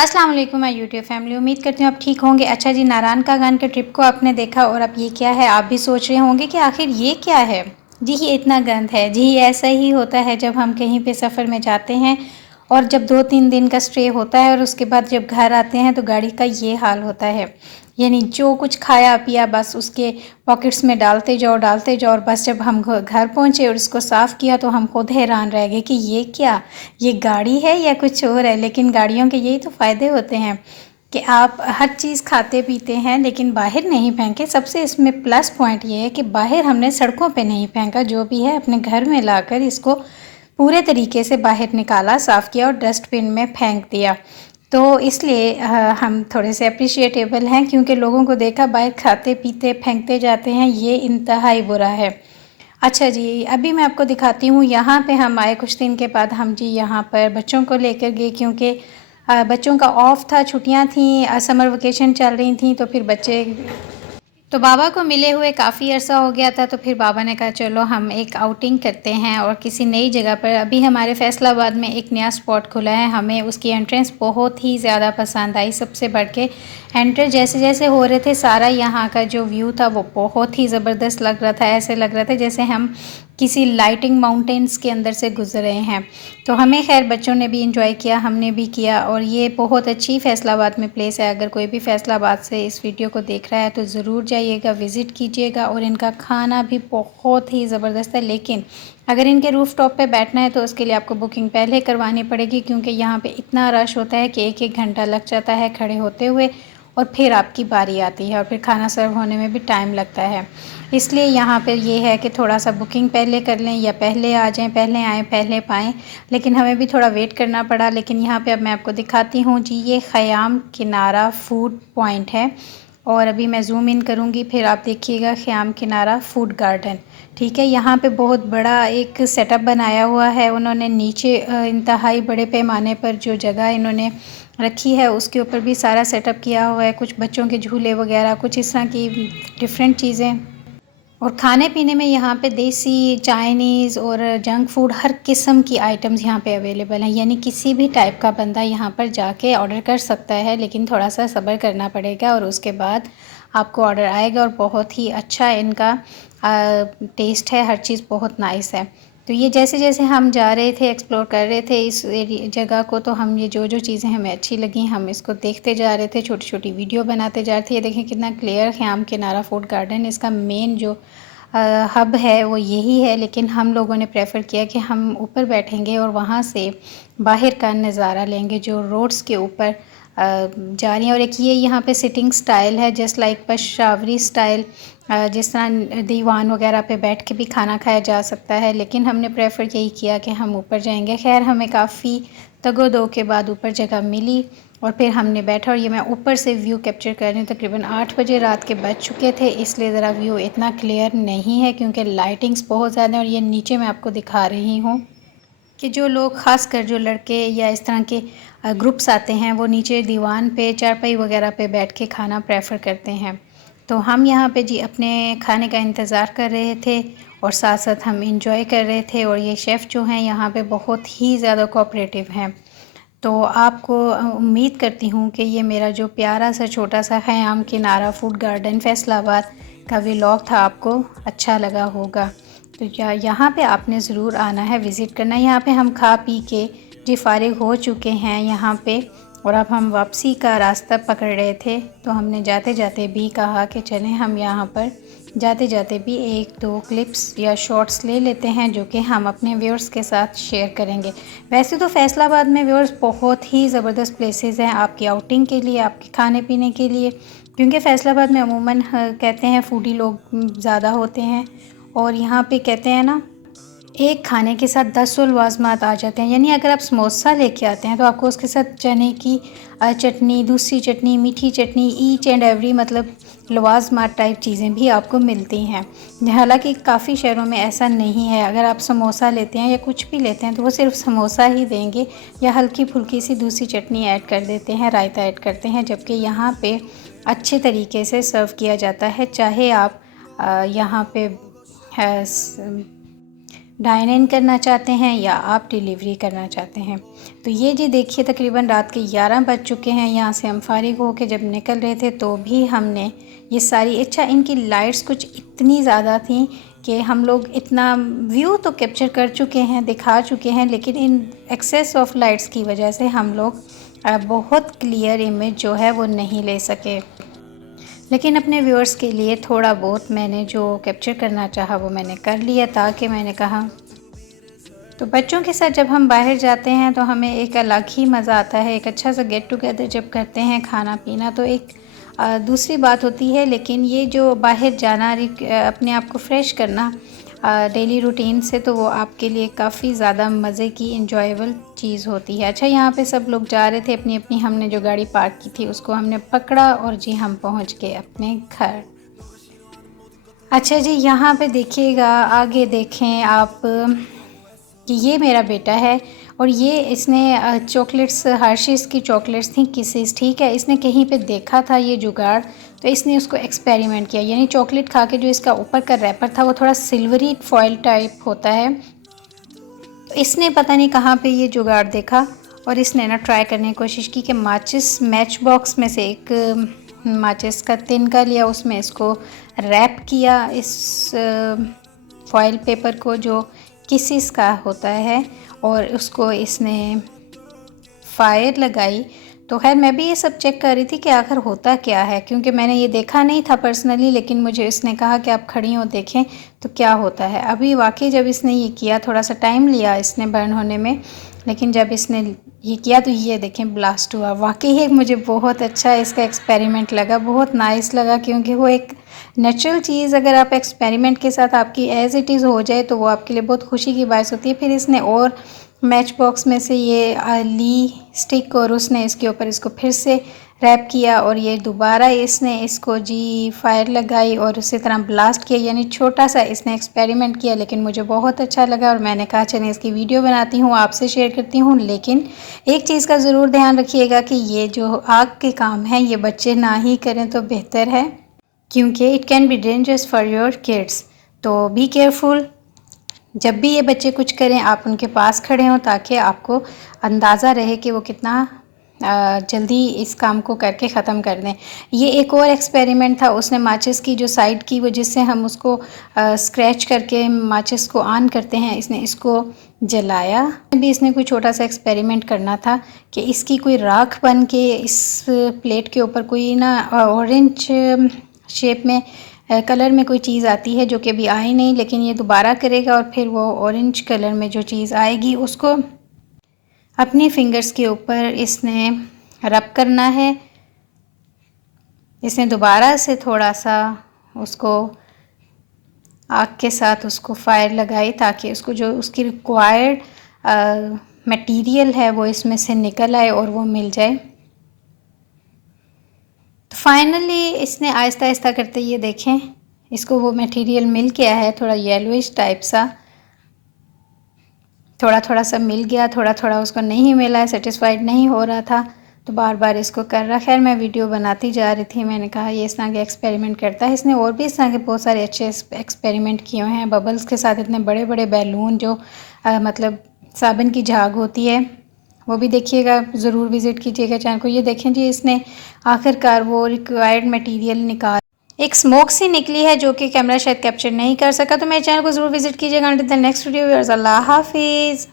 अस्सलाम वालेकुम my YouTube family. उम्मीद करती हूँ आप ठीक होंगे। अच्छा जी, नारायण का गान के ट्रिप को आपने देखा और अब ये क्या है, आप भी सोच रहे होंगे कि आखिर ये क्या है। जी, ये इतना गंद है जी। ऐसा ही होता है जब हम कहीं पे सफ़र में जाते हैं और जब 2-3 दिन का स्टे होता है और उसके बाद जब घर आते हैं तो गाड़ी का ये हाल होता है। यानी जो कुछ खाया पिया बस उसके पॉकेट्स में डालते जाओ और बस जब हम घर पहुँचे और इसको साफ़ किया तो हम खुद हैरान रह गए कि ये क्या, ये गाड़ी है या कुछ और है। लेकिन गाड़ियों के यही तो फ़ायदे होते हैं कि आप हर चीज़ खाते पीते हैं लेकिन बाहर नहीं फेंके। सबसे इसमें प्लस पॉइंट ये है कि बाहर हमने सड़कों पे नहीं फेंका, जो भी है अपने घर में लाकर इसको पूरे तरीके से बाहर निकाला, साफ़ किया और डस्टबिन में फेंक दिया। तो इसलिए हम थोड़े से अप्रिशिएटेबल हैं, क्योंकि लोगों को देखा बाहर खाते पीते फेंकते जाते हैं, ये इंतहाई बुरा है। अच्छा जी, अभी मैं आपको दिखाती हूँ। यहाँ पे हम आए कुछ दिन के बाद, हम जी यहाँ पर बच्चों को लेकर गए, क्योंकि बच्चों का ऑफ था, छुट्टियाँ थीं, समर वेकेशन चल रही थी। तो फिर बच्चे तो बाबा को मिले हुए काफ़ी अरसा हो गया था, तो फिर बाबा ने कहा चलो हम एक आउटिंग करते हैं और किसी नई जगह पर। अभी हमारे फैसलाबाद में एक नया स्पॉट खुला है, हमें उसकी एंट्रेंस बहुत ही ज़्यादा पसंद आई। सबसे बढ़ के एंटर जैसे जैसे हो रहे थे, सारा यहाँ का जो व्यू था वो बहुत ही ज़बरदस्त लग रहा था। ऐसे लग रहा था जैसे हम किसी लाइटिंग माउंटेन्स के अंदर से गुजर रहे हैं। तो हमें खैर बच्चों ने भी इंजॉय किया, हमने भी किया और ये बहुत अच्छी फैसलाबाद में प्लेस है। अगर कोई भी फैसलाबाद से इस वीडियो को देख रहा है तो ज़रूर जाइएगा, विज़िट कीजिएगा। और इनका खाना भी बहुत ही ज़बरदस्त है। लेकिन अगर इनके रूफ़ टॉप पे बैठना है तो उसके लिए आपको बुकिंग पहले करवानी पड़ेगी, क्योंकि यहाँ पे इतना रश होता है कि 1-1 घंटा लग जाता है खड़े होते हुए और फिर आपकी बारी आती है और फिर खाना सर्व होने में भी टाइम लगता है। इसलिए यहाँ पे ये है कि थोड़ा सा बुकिंग पहले कर लें या पहले आ जाएं, पहले आएँ पहले पाएँ। लेकिन हमें भी थोड़ा वेट करना पड़ा। लेकिन यहाँ पे अब मैं आपको दिखाती हूँ जी, ये ख़याम किनारा फूड पॉइंट है और अभी मैं ज़ूम इन करूँगी, फिर आप देखिएगा ख़याम किनारा फूड गार्डन। ठीक है, यहाँ पे बहुत बड़ा एक सेटअप बनाया हुआ है उन्होंने। नीचे इंतहाई बड़े पैमाने पर जो जगह इन्होंने रखी है उसके ऊपर भी सारा सेटअप किया हुआ है। कुछ बच्चों के झूले वगैरह, कुछ इस तरह की डिफरेंट चीज़ें। और खाने पीने में यहाँ पे देसी, चाइनीज़ और जंक फूड हर किस्म की आइटम्स यहाँ पे अवेलेबल हैं। यानी किसी भी टाइप का बंदा यहाँ पर जाके ऑर्डर कर सकता है, लेकिन थोड़ा सा सब्र करना पड़ेगा और उसके बाद आपको ऑर्डर आएगा। और बहुत ही अच्छा इनका टेस्ट है, हर चीज़ बहुत नाइस है। तो ये जैसे जैसे हम जा रहे थे, एक्सप्लोर कर रहे थे इस जगह को, तो हम ये जो जो चीज़ें हमें अच्छी लगी हम इसको देखते जा रहे थे, छोटी छोटी वीडियो बनाते जा रहे थे। ये देखें कितना क्लियर ख़याम किनारा फूड गार्डन, इसका मेन जो हब है वो यही है। लेकिन हम लोगों ने प्रेफर किया कि हम ऊपर बैठेंगे और वहाँ से बाहर का नज़ारा लेंगे जो रोड्स के ऊपर जा रही हैं। और एक ये यहाँ पे सिटिंग स्टाइल है, जस्ट लाइक पेशावरी स्टाइल, जिस तरह दीवान वगैरह पे बैठ के भी खाना खाया जा सकता है। लेकिन हमने प्रेफर यही किया कि हम ऊपर जाएंगे। खैर हमें काफ़ी तगो-दो के बाद ऊपर जगह मिली और फिर हमने बैठा। और ये मैं ऊपर से व्यू कैप्चर कर रही हूँ। तकरीबन 8 बजे रात के बज चुके थे, इसलिए ज़रा व्यू इतना क्लियर नहीं है क्योंकि लाइटिंग्स बहुत ज़्यादा है। और ये नीचे मैं आपको दिखा रही हूँ कि जो लोग, ख़ासकर जो लड़के या इस तरह के ग्रुप्स आते हैं, वो नीचे दीवान पे, चारपाई वगैरह पे बैठ के खाना प्रेफर करते हैं। तो हम यहाँ पे जी अपने खाने का इंतज़ार कर रहे थे और साथ साथ हम इंजॉय कर रहे थे। और ये शेफ़ जो हैं यहाँ पे बहुत ही ज़्यादा कोऑपरेटिव हैं। तो आपको उम्मीद करती हूँ कि ये मेरा जो प्यारा सा छोटा सा ख़याम किनारा फूड गार्डन फैसलाबाद का व्लॉग था आपको अच्छा लगा होगा। तो यहाँ पे आपने ज़रूर आना है, विज़िट करना है। यहाँ पे हम खा पी के जी फ़ारिग हो चुके हैं यहाँ पे और अब हम वापसी का रास्ता पकड़ रहे थे। तो हमने जाते जाते भी कहा कि चलें हम यहाँ पर जाते जाते भी 1-2 क्लिप्स या शॉर्ट्स ले लेते हैं जो कि हम अपने व्यूअर्स के साथ शेयर करेंगे। वैसे तो फैसलाबाद में व्यूअर्स बहुत ही ज़बरदस्त प्लेसेस हैं आपकी आउटिंग के लिए, आपके खाने पीने के लिए, क्योंकि फैसलाबाद में अमूमन कहते हैं फूडी लोग ज़्यादा होते हैं। और यहाँ पे कहते हैं ना, एक खाने के साथ 10 लवाज़मात आ जाते हैं। यानी अगर आप समोसा लेके आते हैं तो आपको उसके साथ चने की चटनी, दूसरी चटनी, मीठी चटनी, ईच एंड एवरी मतलब लवाज़मात टाइप चीज़ें भी आपको मिलती हैं। हालांकि काफ़ी शहरों में ऐसा नहीं है। अगर आप समोसा लेते हैं या कुछ भी लेते हैं तो वो सिर्फ समोसा ही देंगे या हल्की फुल्की सी दूसरी चटनी ऐड कर देते हैं, रायता ऐड करते हैं। जबकि यहाँ पे अच्छे तरीके से सर्व किया जाता है। चाहे आप यहाँ पे डाइन इन करना चाहते हैं या आप डिलीवरी करना चाहते हैं। तो ये जी देखिए तकरीबन रात के 11 बज चुके हैं। यहाँ से हम फारिग होकर जब निकल रहे थे तो भी हमने ये सारी, अच्छा इनकी लाइट्स कुछ इतनी ज़्यादा थी कि हम लोग इतना व्यू तो कैप्चर कर चुके हैं, दिखा चुके हैं, लेकिन इन एक्सेस ऑफ लाइट्स की वजह से हम लोग बहुत क्लियर इमेज जो है वो नहीं ले सके। लेकिन अपने व्यूअर्स के लिए थोड़ा बहुत मैंने जो कैप्चर करना चाहा वो मैंने कर लिया, ताकि मैंने कहा तो बच्चों के साथ जब हम बाहर जाते हैं तो हमें एक अलग ही मज़ा आता है। एक अच्छा सा गेट टुगेदर जब करते हैं, खाना पीना तो एक दूसरी बात होती है। लेकिन ये जो बाहर जाना, अपने आप को फ्रेश करना डेली रूटीन से, तो वो आपके लिए काफ़ी ज़्यादा मज़े की इंजॉयबल चीज़ होती है। अच्छा यहाँ पे सब लोग जा रहे थे अपनी अपनी, हमने जो गाड़ी पार्क की थी उसको हमने पकड़ा और जी हम पहुँच गए अपने घर। अच्छा जी यहाँ पे देखिएगा, आगे देखें आप कि ये मेरा बेटा है और ये इसने चॉकलेट्स, हर्शीज़ की चॉकलेट्स थी, किसेस, ठीक है। इसने कहीं पे देखा था ये जुगाड़, तो इसने उसको एक्सपेरिमेंट किया। यानी चॉकलेट खा के जो इसका ऊपर का रैपर था वो थोड़ा सिल्वरी फॉयल टाइप होता है, तो इसने पता नहीं कहाँ पे ये जुगाड़ देखा और इसने ना ट्राई करने की कोशिश की कि माचिस मैच बॉक्स में से एक माचिस का तिनका लिया, उसमें इसको रैप किया, इस फॉयल पेपर को जो किसिस का होता है, और उसको इसने फायर लगाई। तो खैर मैं भी ये सब चेक कर रही थी कि आखिर होता क्या है, क्योंकि मैंने ये देखा नहीं था पर्सनली, लेकिन मुझे इसने कहा कि आप खड़ी हो देखें तो क्या होता है। अभी वाकई जब इसने ये किया, थोड़ा सा टाइम लिया इसने बर्न होने में, लेकिन जब इसने ये किया तो ये देखें ब्लास्ट हुआ। वाकई एक मुझे बहुत अच्छा इसका एक्सपेरिमेंट लगा, बहुत नाइस लगा, क्योंकि वो एक नेचुरल चीज़ अगर आप एक्सपेरिमेंट के साथ आपकी एज़ इट इज़ हो जाए तो वो आपके लिए बहुत खुशी की बात होती है। फिर इसने और मैच बॉक्स में से ये ली स्टिक और उसने इसके ऊपर इसको फिर से रैप किया और ये दोबारा इसने इसको जी फायर लगाई और उसी तरह ब्लास्ट किया। यानी छोटा सा इसने एक्सपेरिमेंट किया, लेकिन मुझे बहुत अच्छा लगा और मैंने कहा चलिए इसकी वीडियो बनाती हूँ, आपसे शेयर करती हूँ। लेकिन एक चीज़ का ज़रूर ध्यान रखिएगा कि ये जो आग के काम हैं ये बच्चे ना ही करें तो बेहतर है, क्योंकि it can be dangerous for your kids. तो बी केयरफुल, जब भी ये बच्चे कुछ करें आप उनके पास खड़े हों, ताकि आपको अंदाज़ा रहे कि वो कितना जल्दी इस काम को करके ख़त्म कर दें। ये एक और एक्सपेरिमेंट था, उसने माचिस की जो साइड की, वो जिससे हम उसको स्क्रैच करके माचिस को ऑन करते हैं, इसने इसको जलाया। भी इसने कोई छोटा सा एक्सपेरिमेंट करना था कि इसकी कोई राख बन के इस प्लेट के ऊपर कोई ना ऑरेंज शेप में कलर में कोई चीज़ आती है, जो कि अभी आई नहीं, लेकिन ये दोबारा करेगा और फिर वो ऑरेंज कलर में जो चीज़ आएगी उसको अपनी फिंगर्स के ऊपर इसने रब करना है। इसने दोबारा से थोड़ा सा उसको आग के साथ उसको फायर लगाई, ताकि उसको जो उसकी रिक्वायर्ड मटेरियल है वो इसमें से निकल आए और वो मिल जाए। तो फाइनली इसने आहिस्ता आहिस्ता करते ये देखें इसको वो मटेरियल मिल गया है, थोड़ा येलोइश टाइप सा, थोड़ा थोड़ा सा मिल गया, थोड़ा थोड़ा उसको नहीं मिला है, सेटिस्फाइड नहीं हो रहा था, तो बार बार इसको कर रहा। खैर मैं वीडियो बनाती जा रही थी, मैंने कहा ये इस तरह के एक्सपेरिमेंट करता है। इसने और भी इस तरह के बहुत सारे अच्छे एक्सपेरिमेंट किए हुए हैं, बबल्स के साथ इतने बड़े बड़े बैलून, जो मतलब साबुन की झाग होती है, वो भी देखिएगा, ज़रूर विज़िट कीजिएगा चैनल को। ये देखें जी इसने आखिरकार वो रिक्वायर्ड मटेरियल निकाल, एक स्मोक सी निकली है जो कि कैमरा शायद कैप्चर नहीं कर सका। तो मेरे चैनल को ज़रूर विज़िट कीजिएगा। अंटिल द नेक्स्ट वीडियो, अल्लाह हाफिज़।